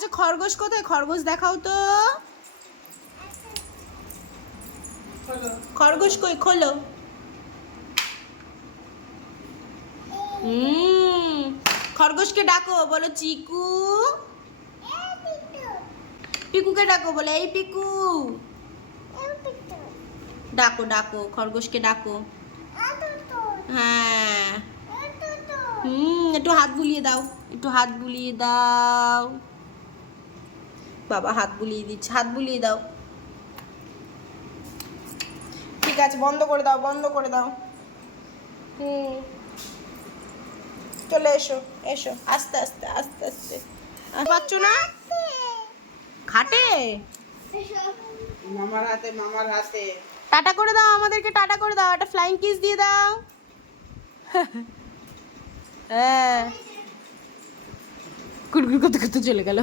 আচ্ছা খরগোশ কোথায়? খরগোশ দেখাও তো। খরগোশ কই? খোলো। খরগোশকে ডাকো, বলো চিকু। পিকুকে ডাকো, বলে এই পিকু। ডাকো ডাকো, খরগোশকে ডাকো। হ্যাঁ। একটু হাত বুলিয়ে দাও, একটু হাত বুলিয়ে দাও। বাবা হাত বুলিয়ে দিচ্ছে, হাত বুলিয়ে দাও। ঠিক আছে, বন্ধ করে দাও, বন্ধ করে দাও। চলে এসো, এসো আস্তে আস্তে আস্তে আস্তে। পাচ্ছ না? খাটে। মামার হাতে, মামার হাতে। টাটা করে দাও আমাদেরকে, টাটা করে দাও, একটা ফ্লাইং কিস দিয়ে দাও। হ্যাঁ, কুড়কুড় করতে করতে চলে গেল।